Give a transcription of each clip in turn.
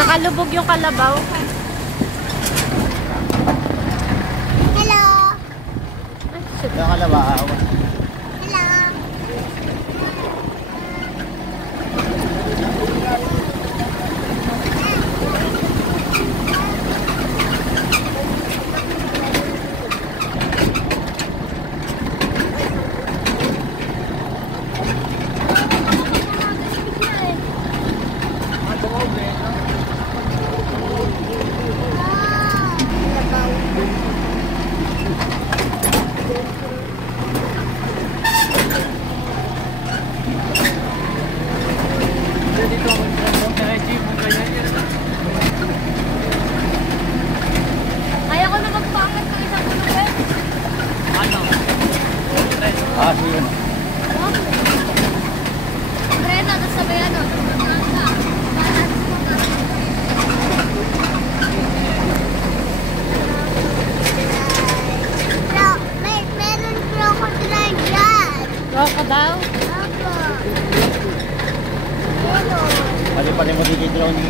Nakalubog yung kalabaw. Hello. Yung kalabaw. Hello. Kaya ko na magpangat ng isang kulubet. Ah, sige. Breno, tapos sabay ano. Meron crocodile dyan. Crocodile? Opo. Meron. Ano pa rin mo dito ni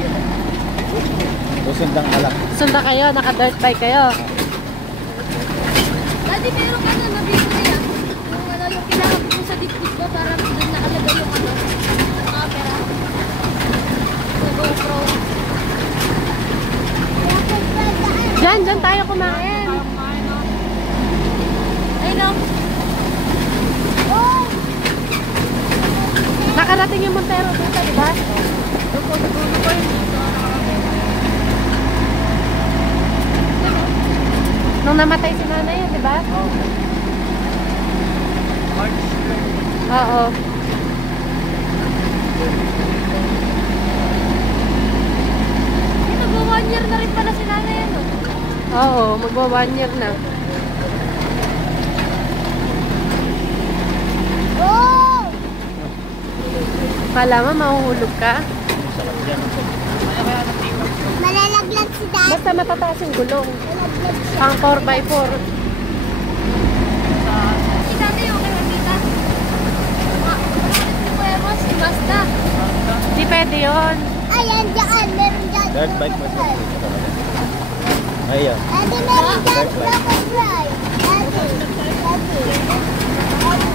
Susundang alak. Sunda kayo, naka-dirt bike kayo. Daddy, meron ka na nabibili ah. Yung ano, yung kinahapit mo sa dikdik mo para doon nakalagay yung ano, camera. Sa GoPro. Diyan tayo kumain. Ayun o. Nakarating yung Montero dito, di ba? Dulo ko yun dito. Nung namatay si nanay yun, di ba? Oo. Ito, magwa 1 year na rin pala si nanay yan, no? Oo, magwa 1 year na. Oh! Kala mo, mahuhulog ka? Sarap yan. Malalaglag si Dad. Basta matataas yung gulong. Malalaglag siya. Pang 4x4. Si nanay yung kay Juanita. Si Mazda. Di pwede yun. Ayan, dyan. Meron dyan. Dirt bike mo siya. Ayun. Daddy, meron dyan crocodile. Daddy.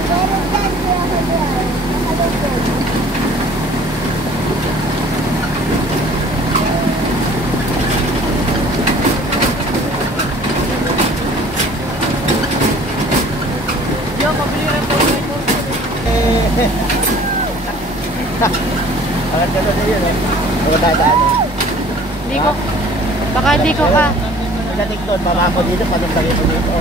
Meron dyan crocodile. Nakalubog. Angat ka doon yun eh. Huwag dadaan eh. Hindi ko. Baka hindi ko ka. Pinatik doon, baba ko dito, panagtagin ko dito.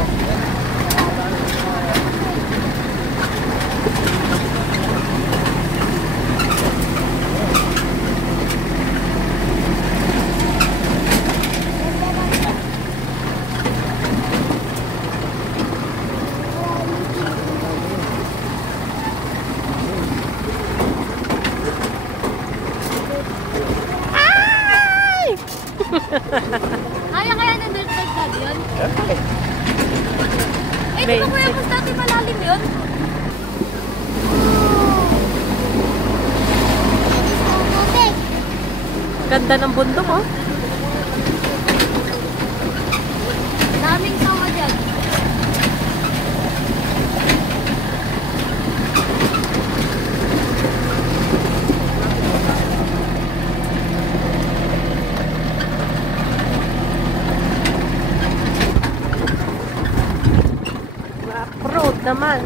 Kaya ng dirt bike daddy yun? Okay. Eh, di ba kuya mas dati malalim yun? Ganda ng bundok oh. Daming sawa dyan. Road naman.